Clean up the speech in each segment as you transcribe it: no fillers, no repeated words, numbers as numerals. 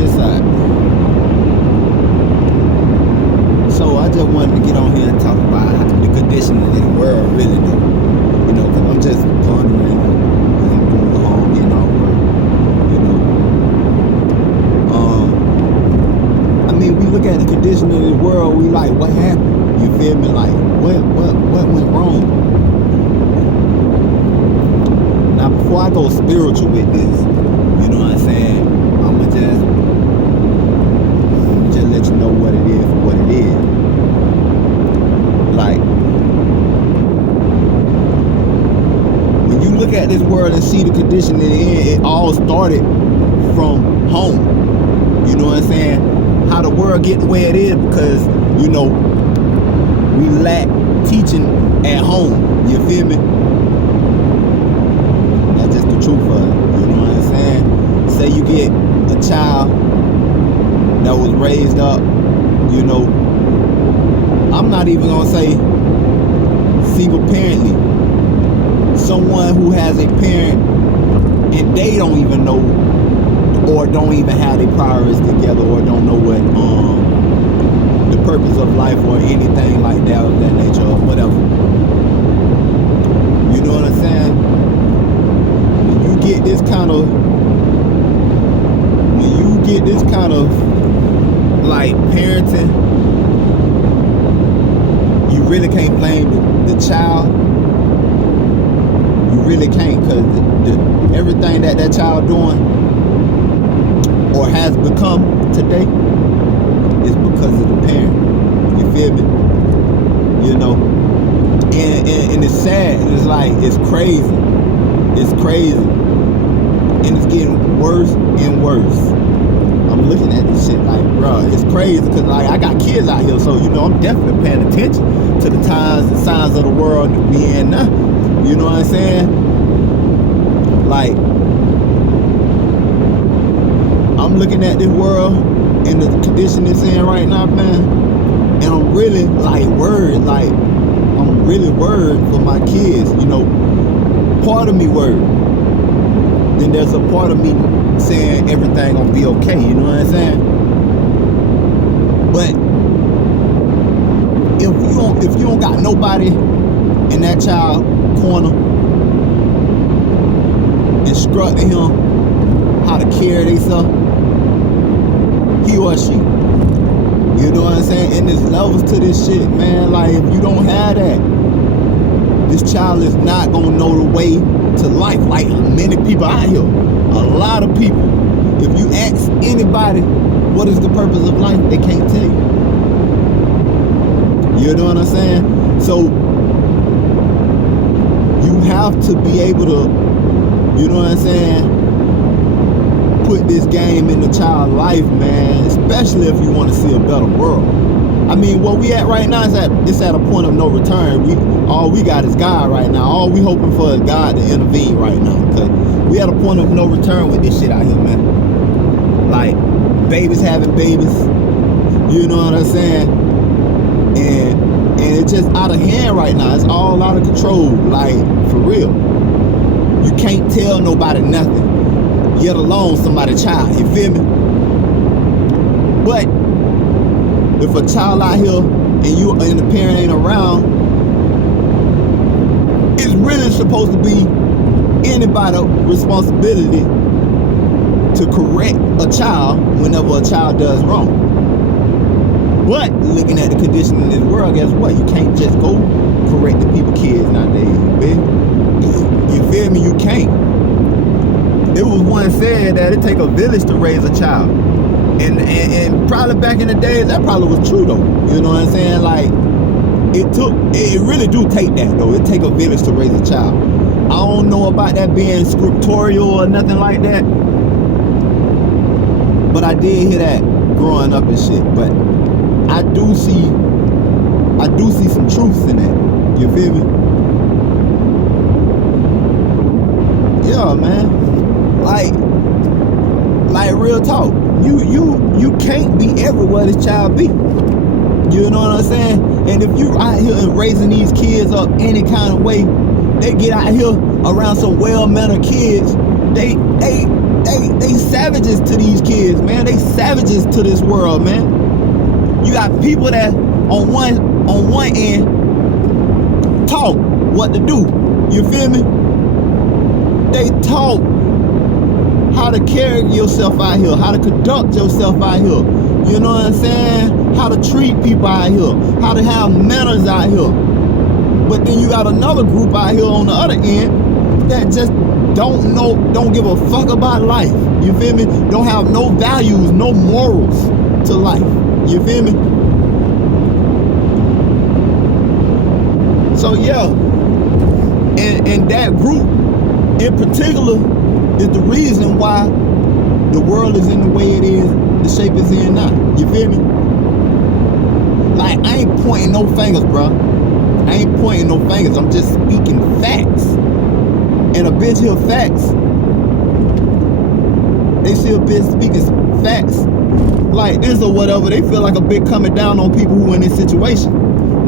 this out. So I just wanted to get on here and talk about the condition of this world really do. You know, because I'm just wondering as I'm going home, getting off work, you know. I mean, we look at the condition of this world, we like, what happened? You feel me? Like, what went wrong? Now, before I go spiritual with this, you know what I'm saying? I'ma just let you know what it is for what it is. Like, when you look at this world and see the condition it in, it all started from home. You know what I'm saying? How the world get the way it is because, you know, we lack teaching at home. You feel me? That's just the truth of it. You know what I'm saying? Say you get a child that was raised up, you know, I'm not even gonna say single parently. Someone who has a parent and they don't even know or don't even have their priorities together or don't know what the purpose of life or anything like that of that nature or whatever. You know what I'm saying? When you get this kind of like parenting, you really can't blame the child. You really can't, because everything that child doing or has become today is because of the parent. You feel me? You know, and it's sad. It's like, it's crazy. It's crazy, and it's getting worse and worse. I'm looking at this shit like, bro, it's crazy because like I got kids out here, so you know I'm definitely paying attention to the times and signs of the world that we in now. You know what I'm saying? Like, I'm looking at this world and the condition it's in right now, man, and I'm really like worried. Like, I'm really worried for my kids. You know, part of me worried. Then there's a part of me saying everything gonna be okay, you know what I'm saying? But if you don't got nobody in that child corner instructing him how to carry themselves, he or she, you know what I'm saying? And there's levels to this shit, man. Like, if you don't have that, this child is not gonna know the way to life. Like many people out here, a lot of people, if you ask anybody what is the purpose of life, they can't tell you. You know what I'm saying? So you have to be able to, you know what I'm saying, put this game in the child's life, man, especially if you want to see a better world. I mean, where we at right now is it's at a point of no return. All we got is God right now. All we hoping for is God to intervene right now. Cause we at a point of no return with this shit out here, man. Like, babies having babies. You know what I'm saying? And it's just out of hand right now. It's all out of control. Like, for real. You can't tell nobody nothing, yet alone somebody's child. You feel me? But if a child out here and the parent ain't around, it's really supposed to be anybody's responsibility to correct a child whenever a child does wrong. But looking at the condition in this world, guess what? You can't just go correct the people's kids nowadays, baby. You feel me? You can't. It was once said that it take a village to raise a child. And probably back in the days, that probably was true though. You know what I'm saying? Like, it really do take that though. It take a village to raise a child. I don't know about that being scriptural or nothing like that, but I did hear that growing up and shit. But I do see some truth in that. You feel me? Yeah, man. Like real talk. You can't be everywhere this child be. You know what I'm saying? And if you out here and raising these kids up any kind of way, they get out here around some well-mannered kids, they they savages to these kids, man. They savages to this world, man. You got people that on one end talk what to do. You feel me? They talk how to carry yourself out here, how to conduct yourself out here. You know what I'm saying? How to treat people out here, how to have manners out here. But then you got another group out here on the other end that just don't give a fuck about life. You feel me? Don't have no values, no morals to life. You feel me? So yeah, and that group in particular is the reason why the world is in the way it is, the shape it's in now. You feel me? Like, I ain't pointing no fingers, bro. I ain't pointing no fingers. I'm just speaking facts. And a bitch hear facts. They see a bitch speaking facts like this or whatever. They feel like a bitch coming down on people who in this situation.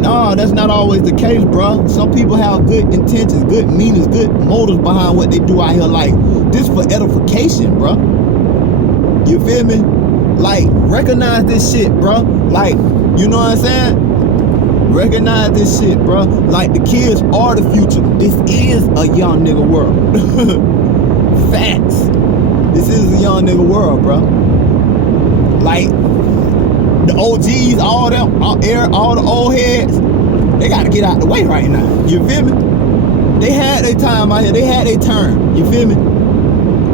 No, that's not always the case, bro. Some people have good intentions, good meanings, good motives behind what they do out here. Like, this for edification, bro. You feel me? Like, recognize this shit, bro. Like, you know what I'm saying? Recognize this shit, bro. Like, the kids are the future. This is a young nigga world. Facts. This is a young nigga world, bro. Like, the OGs, all the old heads, they gotta get out the way right now. You feel me? They had their time out here. They had their turn. You feel me?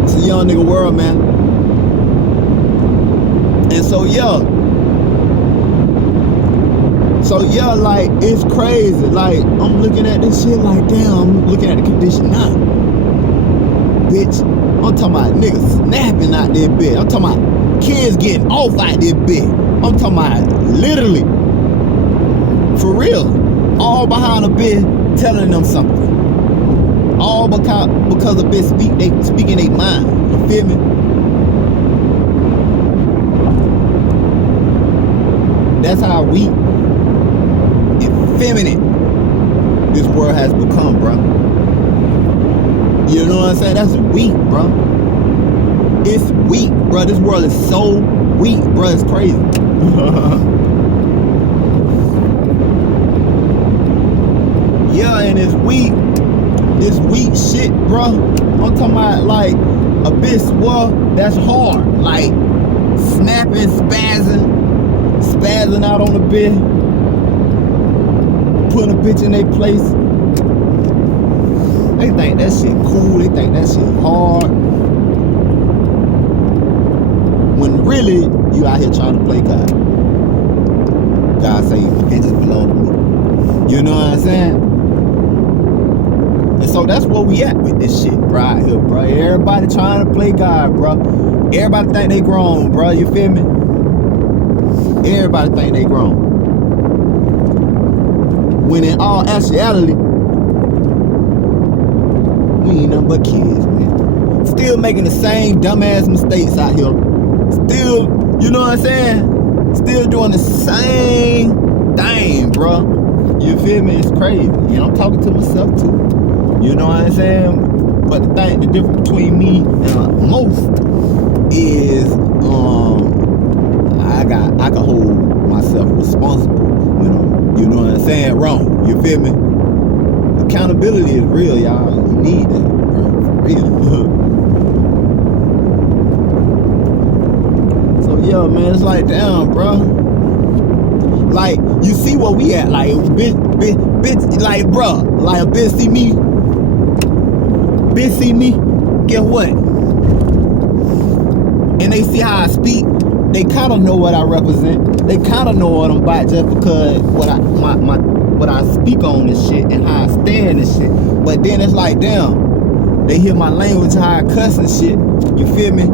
It's a young nigga world, man. And so yeah, like, it's crazy. Like, I'm looking at this shit like, damn, I'm looking at the condition now. Bitch, I'm talking about niggas snapping out there, bitch. I'm talking about kids getting off out there, bitch. I'm talking about literally, for real, all behind a bitch telling them something. All because a bitch speaking their mind. You feel me? That's how weak and feminine this world has become, bro. You know what I'm saying? That's weak, bro. It's weak, bro. This world is so weak, bro. It's crazy. Yeah, and it's weak. This weak shit, bro. I'm talking about like a bitch swore that's hard. Like snapping, spazzing out on the bed, putting a bitch in their place. They think that shit cool. They think that shit hard. When really, you out here trying to play God. God say, bitches belong to me. You know what I'm saying? And so that's where we at with this shit, bro, out here, bro. Everybody trying to play God, bro. Everybody think they grown, bro. You feel me? Everybody think they grown. When in all actuality, we ain't nothing but kids, man. Still making the same dumbass mistakes out here. Still, you know what I'm saying? Still doing the same thing, bro. You feel me? It's crazy. And I'm talking to myself too. You know what I'm saying? But the difference between me and most is I can hold myself responsible when I'm, you know what I'm saying, wrong. You feel me? Accountability is real, y'all. You need that, bro. For real. So yeah, man, it's like, damn, bro. Like, you see where we at? Like, bitch, like, bro, like a bitch see me. Bitch see me. Get what? And they see how I speak. They kind of know what I represent. They kind of know what I'm about just because what I speak on this shit and how I stand this shit. But then it's like, damn, they hear my language, how I cuss and shit. You feel me?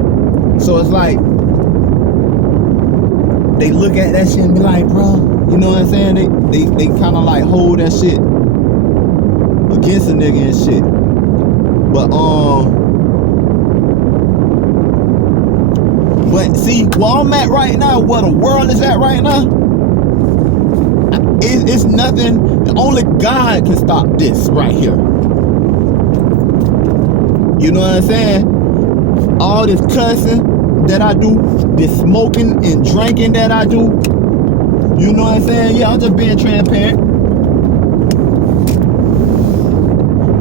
So it's like, they look at that shit and be like, bro, you know what I'm saying? They kind of like hold that shit against a nigga and shit. But see, where I'm at right now, where the world is at right now, it's nothing. Only God can stop this right here. You know what I'm saying? all this cussing that I do, this smoking and drinking that I do, you know what I'm saying? Yeah, I'm just being transparent.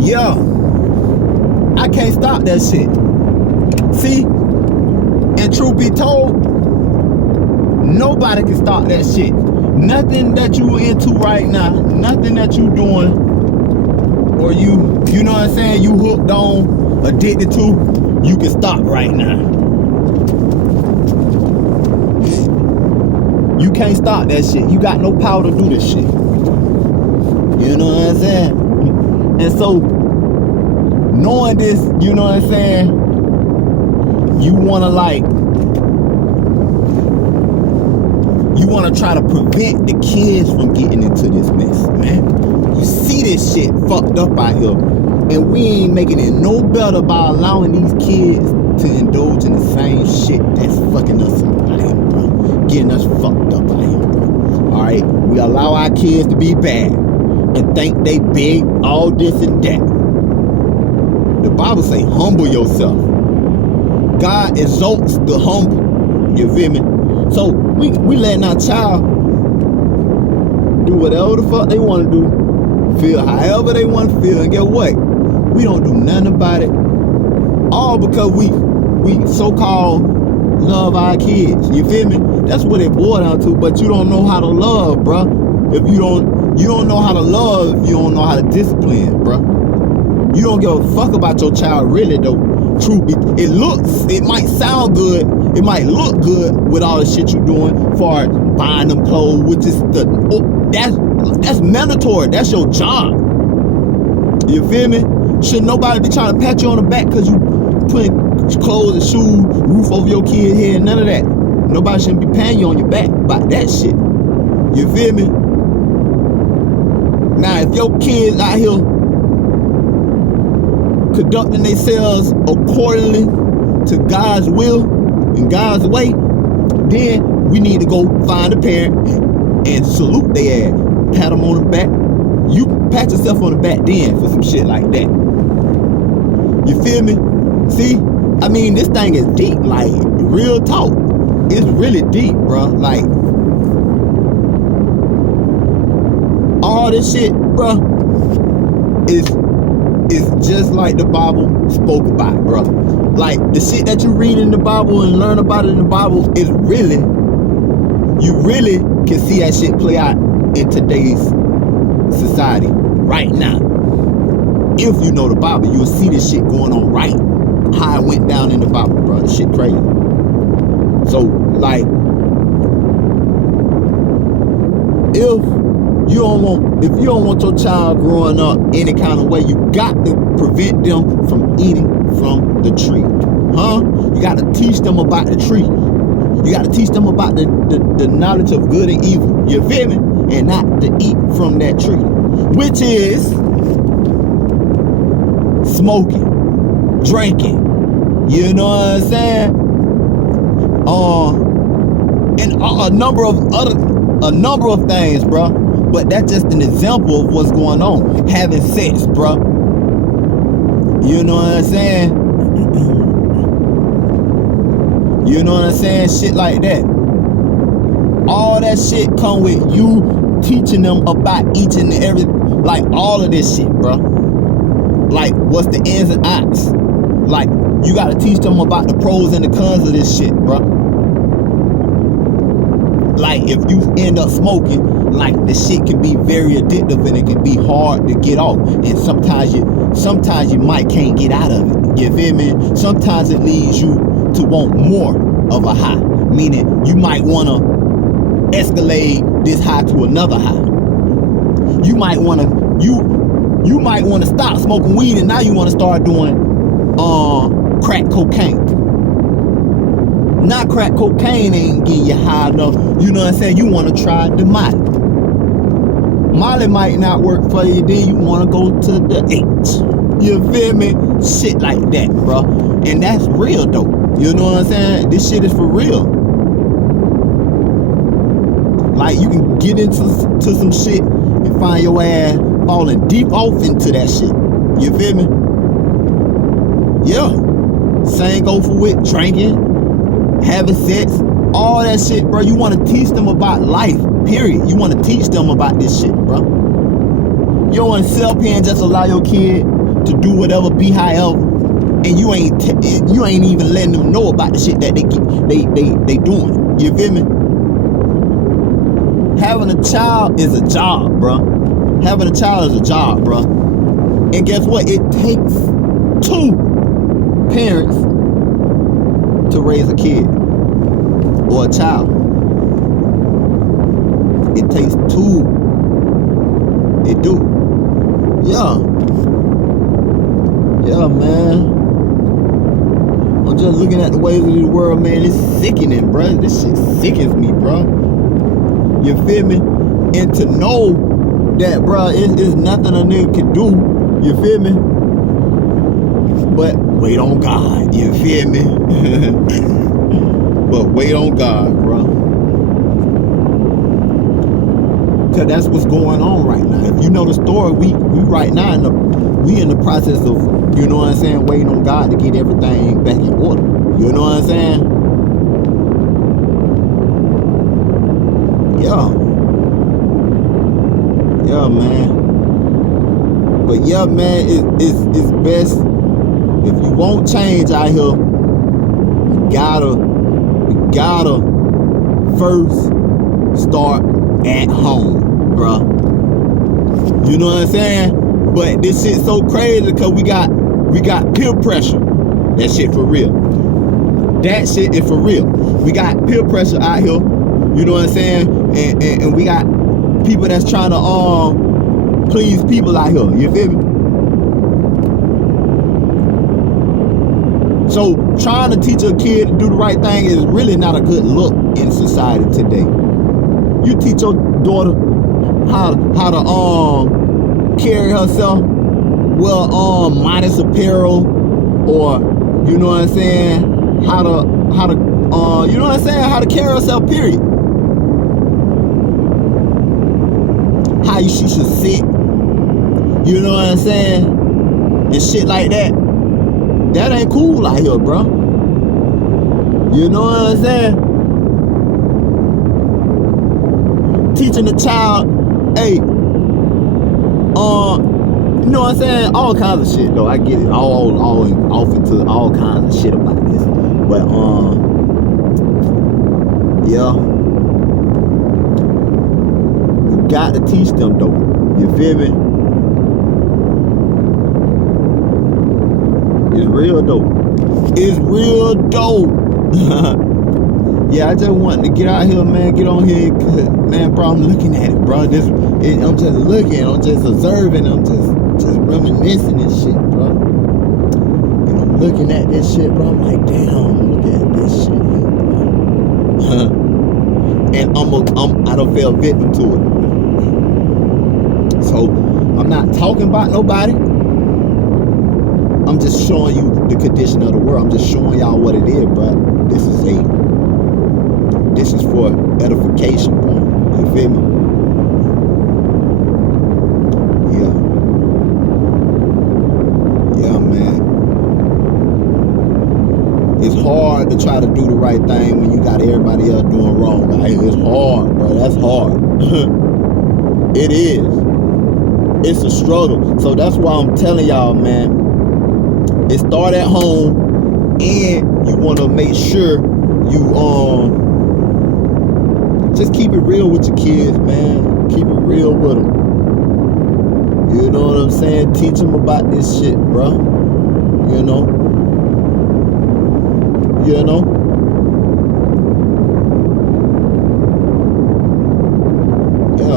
Yeah, I can't stop that shit. See, and truth be told, nobody can stop that shit. Nothing that you into right now, nothing that you doing, or you know what I'm saying, you hooked on, addicted to, you can stop right now. You can't stop that shit. You got no power to do this shit. You know what I'm saying? And so, knowing this, you know what I'm saying, you wanna try to prevent the kids from getting into this mess, man. You see this shit fucked up out here, and we ain't making it no better by allowing these kids to indulge in the same shit that's fucking us up out here, bro. Getting us fucked up out here, bro. Alright? We allow our kids to be bad and think they big, all this and that. The Bible say, humble yourself. God exalts the humble. You feel me? So we letting our child do whatever the fuck they want to do, feel however they want to feel, and get what? We don't do nothing about it. All because we so-called love our kids. You feel me? That's what it boils down to. But you don't know how to love, bruh. If you don't know how to love, if you don't know how to discipline, bruh. You don't give a fuck about your child, really, though. Truth be, it might sound good, it might look good with all the shit you doing for buying them clothes, which is that's mandatory. That's your job. You feel me? Should nobody be trying to pat you on the back because you putting clothes and shoes, roof over your kid's head, none of that. Nobody shouldn't be patting you on your back about that shit. You feel me? Now, if your kids out here conducting themselves accordingly to God's will and God's way, then we need to go find a parent and salute their ass, pat them on the back. You pat yourself on the back then for some shit like that. You feel me? See, I mean, this thing is deep, like real talk. It's really deep, bro. Like all this shit, bro, is just like the Bible spoke about, bro. Like the shit that you read in the Bible and learn about it in the Bible is really, you really can see that shit play out in today's society right now. If you know the Bible, you'll see this shit going on right how it went down in the Bible, bro. This shit crazy. So, like, if you don't want your child growing up any kind of way, you got to prevent them from eating from the tree. You got to teach them about the tree. You got to teach them about the knowledge of good and evil. You feel me? And not to eat from that tree, which is smoking, drinking. You know what I'm saying? And a number of things, bro. But that's just an example of what's going on. Having sex, bro. You know what I'm saying? You know what I'm saying? Shit like that. All that shit come with you teaching them about each and every, like all of this shit, bro. Like what's the ins and outs. Like you gotta teach them about the pros and the cons of this shit, bro. Like if you end up smoking, like the shit can be very addictive and it can be hard to get off. And sometimes you might can't get out of it. You feel me? Sometimes it leads you to want more of a high. Meaning you might wanna escalate this high to another high. You might wanna stop smoking weed and now you wanna start doing crack cocaine. Now crack cocaine ain't getting you high enough. You know what I'm saying? You want to try the Molly. Molly might not work for you, then you want to go to the H. You feel me? Shit like that, bro. And that's real, though. You know what I'm saying? This shit is for real. Like, you can get into some shit and find your ass falling deep off into that shit. You feel me? Yeah. Same go for with drinking, having sex, all that shit, bro. You want to teach them about life, period. You want to teach them about this shit, bro. You don't want to sit up here and just allow your kid to do whatever, be however, and you ain't even letting them know about the shit that they doing. You feel me? Having a child is a job, bro. Having a child is a job, bro. And guess what? It takes 2 parents to raise a kid or a child. It takes 2. It do. Yeah, man. I'm just looking at the ways of the world, man. It's sickening, bro. This shit sickens me, bro. You feel me? And to know that, bro, it's nothing a nigga can do. You feel me? But wait on God. You feel me? But wait on God, bro. Cause that's what's going on right now. If you know the story, we right now we in the process of, you know what I'm saying, waiting on God to get everything back in order. You know what I'm saying? Yeah, man. But yeah, man, it's best if you won't change out here. You gotta first start at home, bro. You know what I'm saying? But this shit's so crazy because we got peer pressure. That shit for real. That shit is for real. We got peer pressure out here. You know what I'm saying? And we got people that's trying to please people out here. You feel me? So trying to teach a kid to do the right thing is really not a good look in society today. You teach your daughter how to carry herself, well, modest apparel, or you know what I'm saying, how to you know what I'm saying, how to carry herself, period. How she should sit, you know what I'm saying, and shit like that. That ain't cool out here, bro. You know what I'm saying? Teaching the child, hey, you know what I'm saying? All kinds of shit, though. I get it. All off into all kinds of shit about this. But, yeah. You got to teach them, though. You feel me? It's real dope. It's real dope. Yeah, I just wanted to get out here, man. Get on here, man, bro. I'm looking at it, bro. I'm just looking. I'm just observing. I'm just reminiscing and shit, bro. And I'm looking at this shit, bro. I'm like, damn, look at this shit here, bro. And I don't feel victim to it. So I'm not talking about nobody. I'm just showing you the condition of the world. I'm just showing y'all what it is, bro. This is for edification, bro. You feel me? Yeah, man. It's hard to try to do the right thing when you got everybody else doing wrong, right? It's hard, bro. That's hard. It is. It's a struggle. So that's why I'm telling y'all, man. It start at home, and you want to make sure you just keep it real with your kids, man. Keep it real with them. You know what I'm saying? Teach them about this shit, bro. You know. Yeah,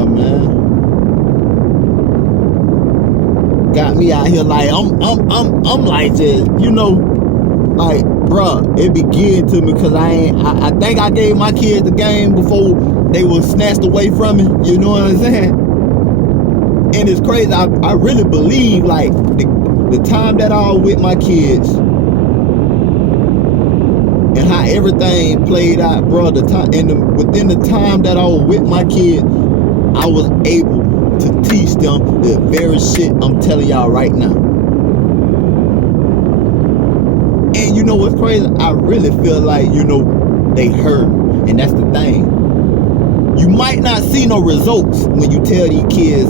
man. Got me out here like I'm like just, you know, like, bruh, it be getting to me because I think I gave my kids the game before they were snatched away from me. You know what I'm saying? And it's crazy. I really believe like the time that I was with my kids and how everything played out, bro. Within the time that I was with my kids, I was able to teach them the very shit I'm telling y'all right now. And you know what's crazy? I really feel like, they heard. And that's the thing. You might not see no results when you tell these kids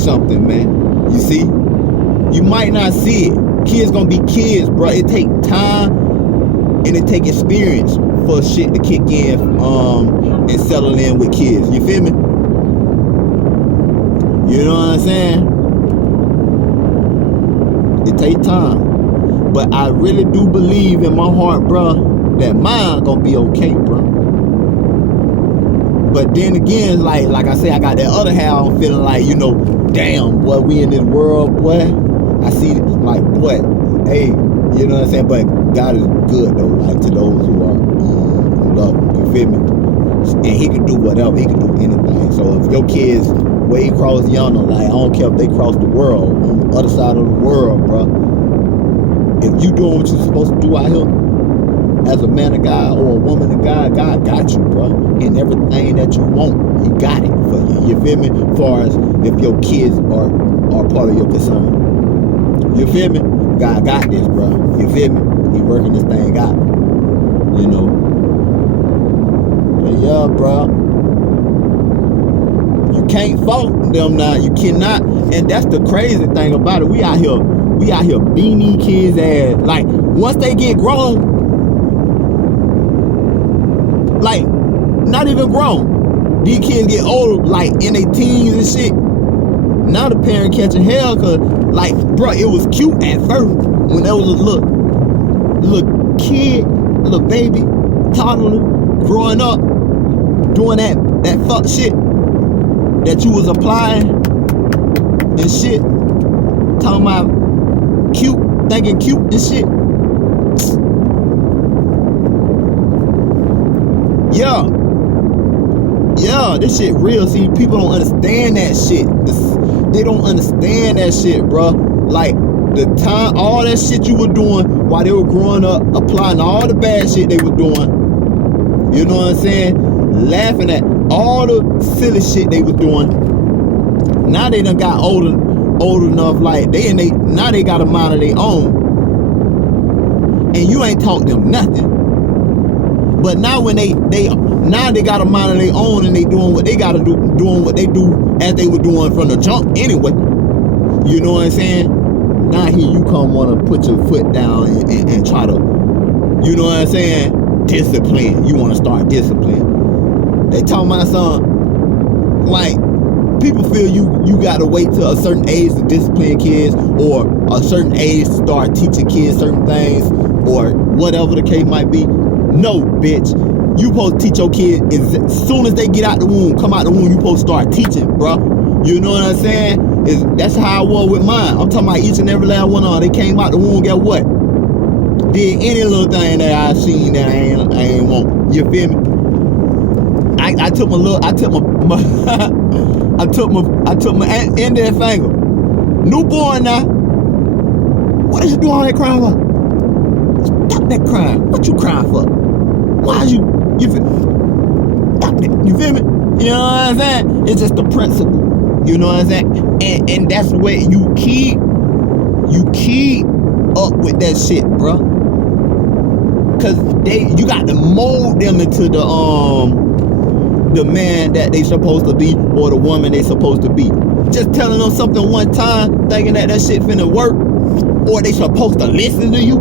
something, man. You see? You might not see it. Kids gonna be kids, bro. It take time and it take experience for shit to kick in and settle in with kids. You feel me? You know what I'm saying? It take time. But I really do believe in my heart, bro, that mine gonna be okay, bro. But then again, like I say, I got that other half. I'm feeling like, damn, boy, we in this world, boy. I see, like, boy, hey, you know what I'm saying? But God is good, though, like, to those who are who love him. You feel me? And he can do whatever. He can do anything. So if your kids way across yonder, like, I don't care if they cross the world, on the other side of the world, bro. If you doing what you're supposed to do out here, as a man of God or a woman of God, God got you, bro. And everything that you want, he got it for you. You feel me? As far as if your kids are part of your concern. You feel me? God got this, bro. You feel me? He working this thing out. But yeah, bro. You can't fault them now. You cannot. And that's the crazy thing about it. We out here beating these kids' ass. Like, once they get grown, like, not even grown. These kids get older, like, in their teens and shit. Now the parent catching hell, cause, like, bro, it was cute at first. When there was a little kid, little baby, toddler, growing up, doing that fuck shit that you was applying and shit. Talking about cute, thinking cute and shit. Yeah, this shit real. See, people don't understand that shit. They don't understand that shit, bro. Like, the time, all that shit you were doing while they were growing up, applying all the bad shit they were doing. You know what I'm saying? Laughing at all the silly shit they was doing. Now they done got old enough, like, now they got a mind of their own. And you ain't taught them nothing. But now when they got a mind of their own and they doing what they gotta do, doing what they do as they were doing from the jump anyway. You know what I'm saying? Now here you come wanna put your foot down and try to, you know what I'm saying? Discipline. You wanna start discipline. They talking about something like, people feel you gotta wait till a certain age to discipline kids, or a certain age to start teaching kids certain things, or whatever the case might be. No, bitch. You supposed to teach your kid as soon as they get out the womb, come out the womb, you supposed to start teaching, bro. You know what I'm saying? That's how I was with mine. I'm talking about each and every last one of them. They came out the womb, guess what? Did any little thing that I seen that I ain't want. You feel me? I took my index finger. Newborn now. What is you doing all that crying for? Stop that crying. What you crying for? Why you feel? Stop it. You feel me? You know what I'm saying? It's just the principle. You know what I'm saying? And that's where you keep up with that shit, bro. Cause you got to mold them into the man that they supposed to be, or the woman they supposed to be. Just telling them something one time, thinking that shit finna work, or they supposed to listen to you,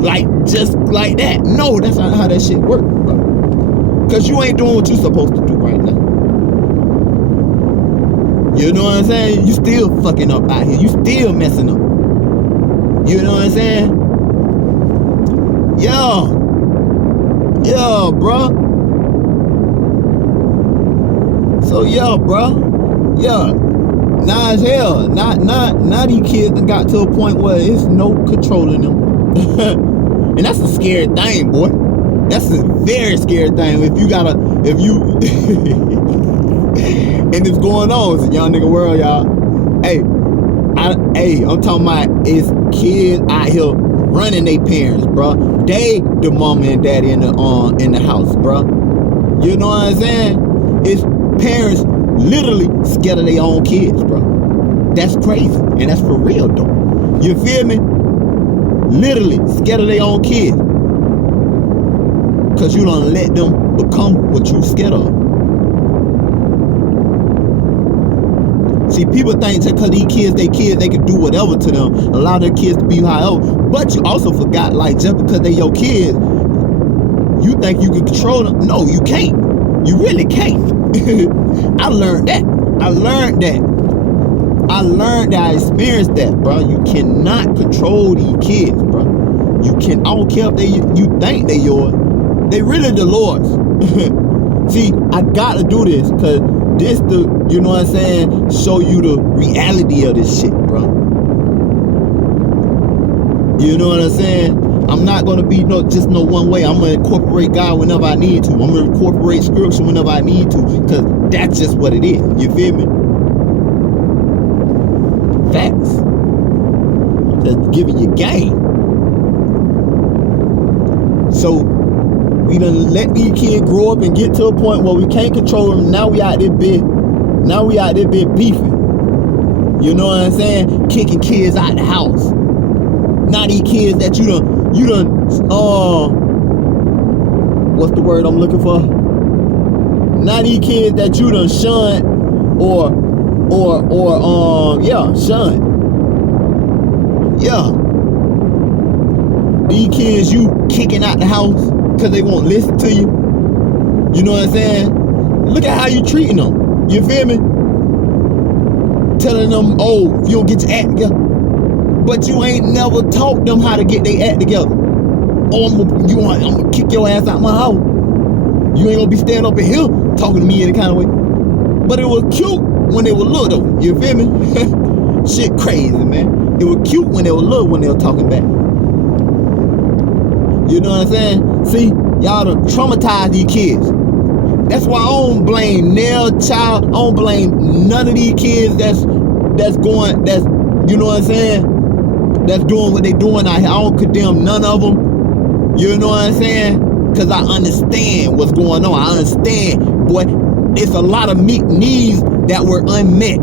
like, just like that. No, that's not how that shit work, bro. Cause you ain't doing what you supposed to do right now. You know what I'm saying? You still fucking up out here. You still messing up. You know what I'm saying? Yeah, bro. So yeah, bro. Yeah. Nah as hell. Now these kids done got to a point where it's no controlling them. And that's a scary thing, boy. That's a very scary thing. And it's going on. It's a young nigga world, y'all. I'm talking about it's kids out here running their parents, bro. They the mama and daddy in the house, bro. You know what I'm saying? It's parents literally scared of their own kids, bro. That's crazy, and that's for real, though. You feel me? Literally scared of their own kids. Because you don't let them become what you scared of. See, people think just because these kids, they can do whatever to them, allow their kids to be however. But you also forgot, like, just because they your kids, you think you can control them. No, you can't. You really can't. I learned that. I experienced that, bro. You cannot control these kids, bro. You can. I don't care if you think they yours. They really the Lord's. See, I gotta do this because this you know what I'm saying, show you the reality of this shit, bro. You know what I'm saying? I'm not gonna be just no one way. I'm gonna incorporate God whenever I need to. I'm gonna incorporate scripture whenever I need to, because that's just what it is. You feel me? Facts. Just giving you game. So we done let these kids grow up and get to a point where we can't control them. Now we out there beefing. You know what I'm saying? Kicking kids out the house. Now these kids that you done what's the word I'm looking for? Now these kids that you done shunned shunned. Yeah. These kids you kicking out the house because they won't listen to you. You know what I'm saying? Look at how you treating them. You feel me? Telling them, oh, if you don't get your act together. But you ain't never taught them how to get their act together. Oh, I'm gonna kick your ass out my house. You ain't gonna be standing up in here talking to me any kind of way. But it was cute when they were little. You feel me? Shit crazy, man. It was cute when they were little, when they were talking back. You know what I'm saying? See, y'all done traumatized these kids. That's why I don't blame Nell Child. I don't blame none of these kids that's you know what I'm saying, that's doing what they doing out here. I don't condemn none of them. You know what I'm saying? Because I understand what's going on. I understand, boy. It's a lot of needs that were unmet.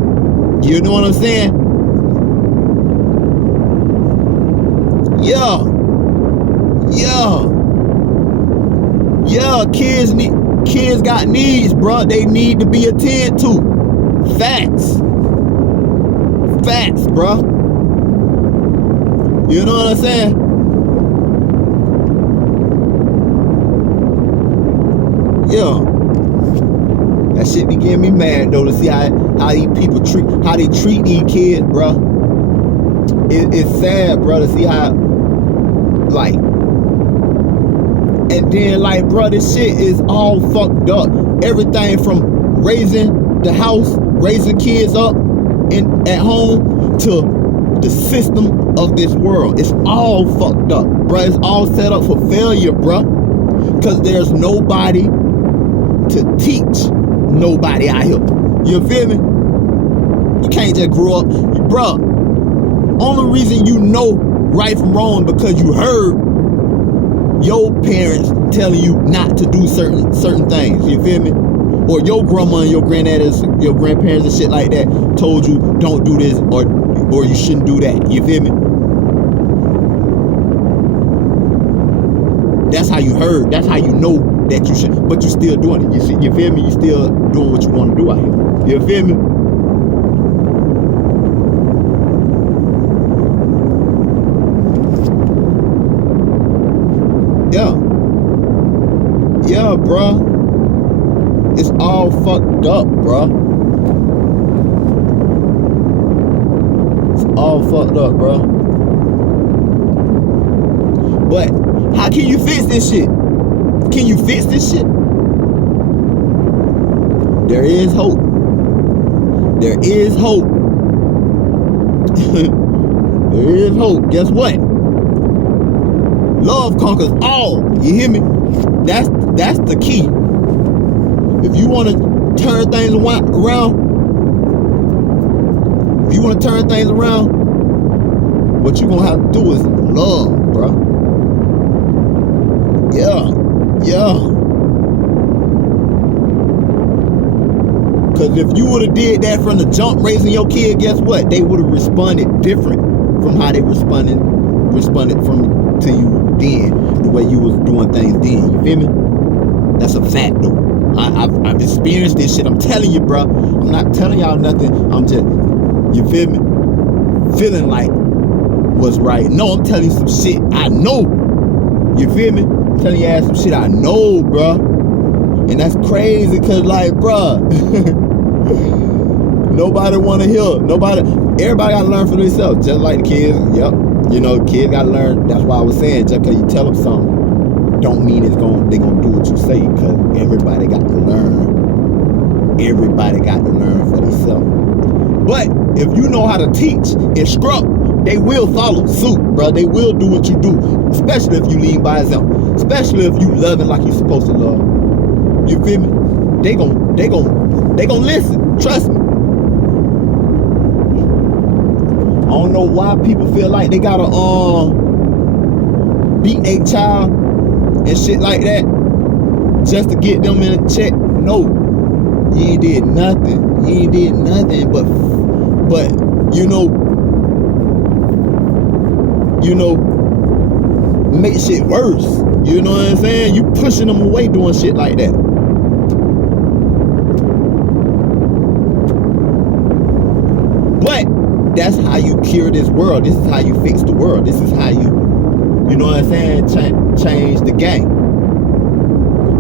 You know what I'm saying? Yeah. Kids got needs, bro. They need to be attended to. Facts, bro. You know what I'm saying? Yeah. That shit be getting me mad though, to see how these people treat these kids, bro. It's sad, bro, to see how, like, and then, like, bro, this shit is all fucked up. Everything from raising the house, raising kids up at home, to the system of this world. It's all fucked up, bro. It's all set up for failure, bro. Because there's nobody to teach nobody out here. You feel me? You can't just grow up, bro. Only reason you know right from wrong because you heard your parents telling you not to do certain things. You feel me? Or your grandma and your grandparents and shit like that told you don't do this or you shouldn't do that. You feel me? That's how you heard. That's how you know that you should, but you still doing it. You feel me? You still doing what you want to do out here. You feel me? Yeah, bro. It's all fucked up, bro. It's all fucked up, bro. But how can you fix this shit? Can you fix this shit? There is hope. There is hope. There is hope. Guess what? Love conquers all. You hear me? That's the key. If you want to turn things around, what you gonna have to do is love, bro. Yeah. Because if you would have did that from the jump, raising your kid, guess what? They would have responded different from how they responded responded to you then, the way you was doing things then. You feel me? That's a fact, though. I've experienced this shit. I'm telling you, bro. I'm not telling y'all nothing. I'm just, you feel me? Feeling like what's right. No, I'm telling you some shit I know. You feel me? I'm telling your ass some shit I know, bro. And that's crazy, cause like, bro, nobody wanna hear. Everybody gotta learn for themselves. Just like the kids. Yep. You know, kids gotta learn. That's why I was saying, just cause you tell them something, don't mean they gonna do what you say, cause everybody got to learn. Everybody got to learn for themselves. But if you know how to teach, instruct, they will follow suit, bro. They will do what you do, especially if you lead by example. Especially if you love it like you're supposed to love. You feel me? They gon' listen. Trust me. I don't know why people feel like they gotta beat a child and shit like that just to get them in check. No, you ain't did nothing. You ain't did nothing but make shit worse. You know what I'm saying? You pushing them away doing shit like that. But that's how you cure this world. This is how you fix the world. This is how you know what I'm saying, change the game.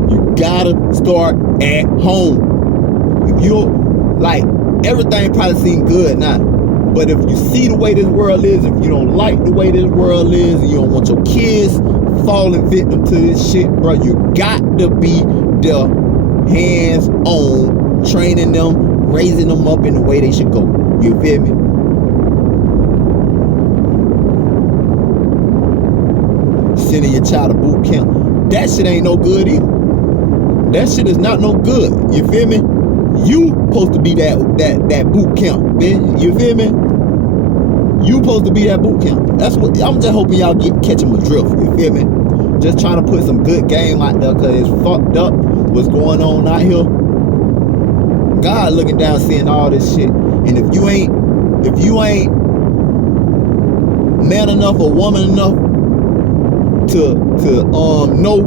You gotta start at home. If you like, everything probably seems good now, but if you see the way this world is, if you don't like the way this world is, and you don't want your kids falling victim to this shit, bro, you got to be the hands-on, training them, raising them up in the way they should go. You feel me? Sending your child to boot camp, that shit ain't no good either. That shit is not no good. You feel me? You supposed to be that boot camp, man. You feel me? You supposed to be that boot camp. That's what I'm just hoping y'all catching my drift. You feel me? Just trying to put some good game out there, cause it's fucked up what's going on out here. God looking down, seeing all this shit, and if you ain't man enough or woman enough to know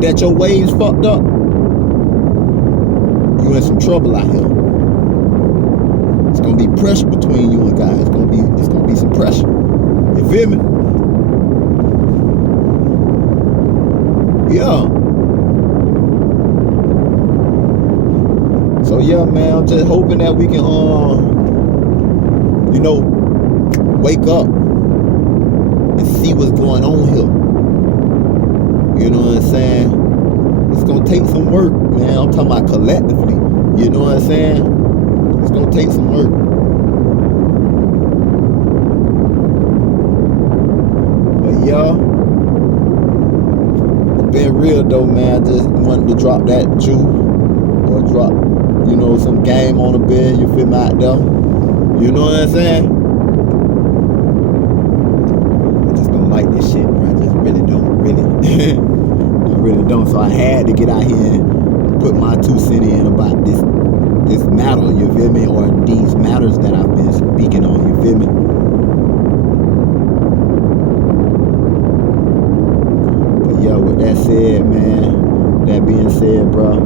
that your ways fucked up, you in some trouble out here. It's gonna be pressure between you and God. It's gonna be some pressure. You feel me? Yeah. So yeah, man, I'm just hoping that we can wake up and see what's going on here. You know what I'm saying? It's gonna take some work, man. I'm talking about collectively. You know what I'm saying? It's gonna take some work. But yeah, being real though, man, I just wanted to drop that Jew or drop, some game on the bed. You feel me out there? You know what I'm saying? I just don't like this shit, bro. I just really don't, I really don't. So I had to get out here and put my 2 cents in about this matter, you feel me? Or these matters that I've been speaking on, you feel me? But yeah, with that said, man, that being said, bro, I'm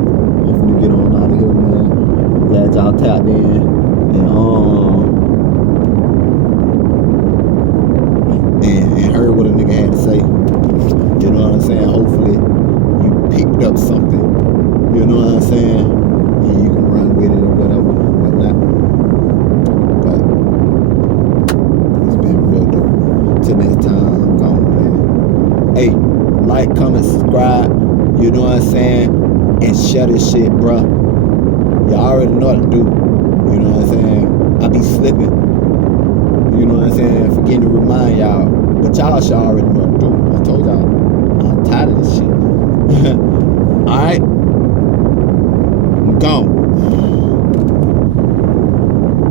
finna get on out of here, man. I'm glad y'all tapped in. And heard what a nigga had to say. You know what I'm saying? Hopefully you picked up something. You know what I'm saying? And you can run with it or whatnot. But it's been real dope. Till next time, I'm gone, man. Hey, like, comment, subscribe. You know what I'm saying? And share this shit, bro. Y'all already know what to do. You know what I'm saying? I be slipping. You know what I'm saying? Forgetting to remind y'all. But y'all should already know what to do. I told y'all, I'm tired of this shit. Alright? I'm gone.